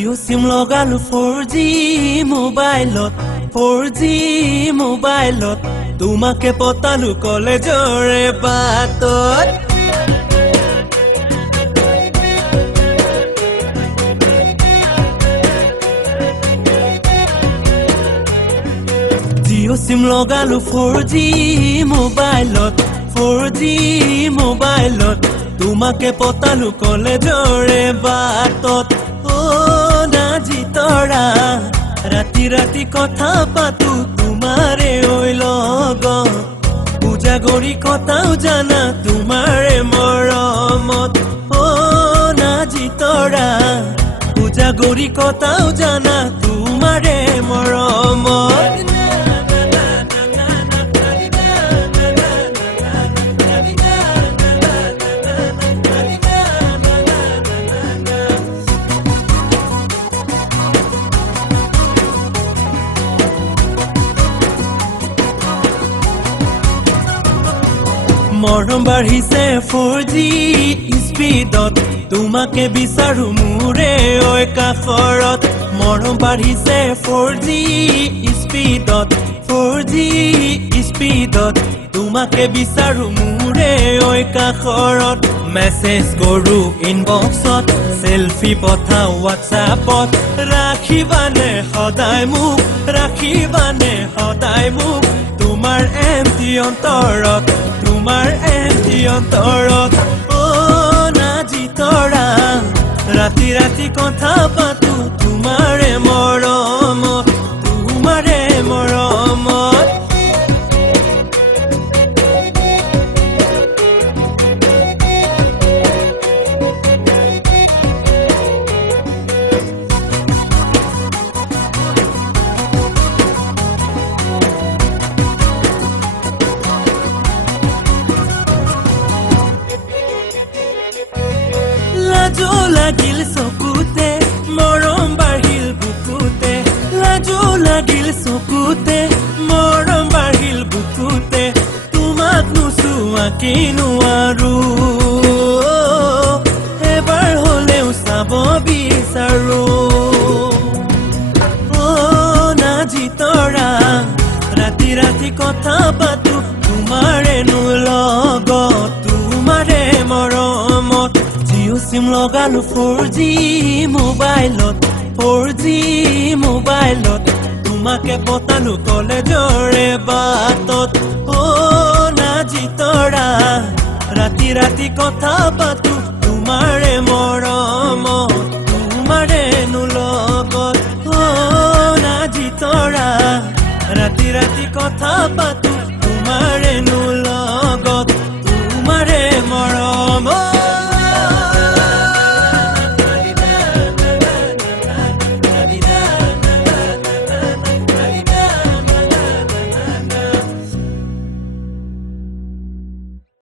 জিঅ' সিম লগালো 4G মোবাইলত 4G মোবাইলত তোমাকে পতালো কলেজৰে বাটত জিঅ' সিম লগালো 4G মোবাইলত 4G মোবাইলত তোমাকে পতালো কলেজৰে বাটত নাজি তৰা ৰাতি ৰাতি কথা পাতো তোমাৰে ওই লগত উজাগৰি কথাও জানা তোমাৰে মৰমত নাজি তৰা উজাগৰি কথাও জানা তোমাৰে মৰমত মৰম বাঢ়িছে 4G স্পীডত তোমাকে বিচাৰো মোৰে ঐ কাষৰত মৰম বাঢ়িছে 4G স্পীডত 4G স্পীডত তোমাকে বিচাৰো মোৰে ঐ কাষৰত মেছেজ কৰো ইনবক্সত সেলফি পঠাও হোৱাটছআপত ৰাখিবানে সদায় মোক তোমাৰ এমটি অন্তৰত তোমাৰ এমটি অন্তৰত নাজি তৰা ৰাতি ৰাতি কথা পাতো তোমাৰে মৰমত তোমাৰে মৰমত লাজো লাগিল চকুতে মৰম বাঢ়িল বুকুতে লাজো লাগিল চকুতে মৰম বাঢ়িল বুকুতে তোমাক নোচোৱা কি নোৱাৰো এবাৰ হলেও চাব বিচাৰো নাজি তৰা ৰাতি ৰাতি কথা পাতো তোমাৰে লগত তোমাৰে মৰমত জিঅ' সিম লগালো 4G মোবাইলত 4G মোবাইলত তোমাকে পতালো কলেজৰে বাটত নাজি তৰা ৰাতি ৰাতি কথা পাতো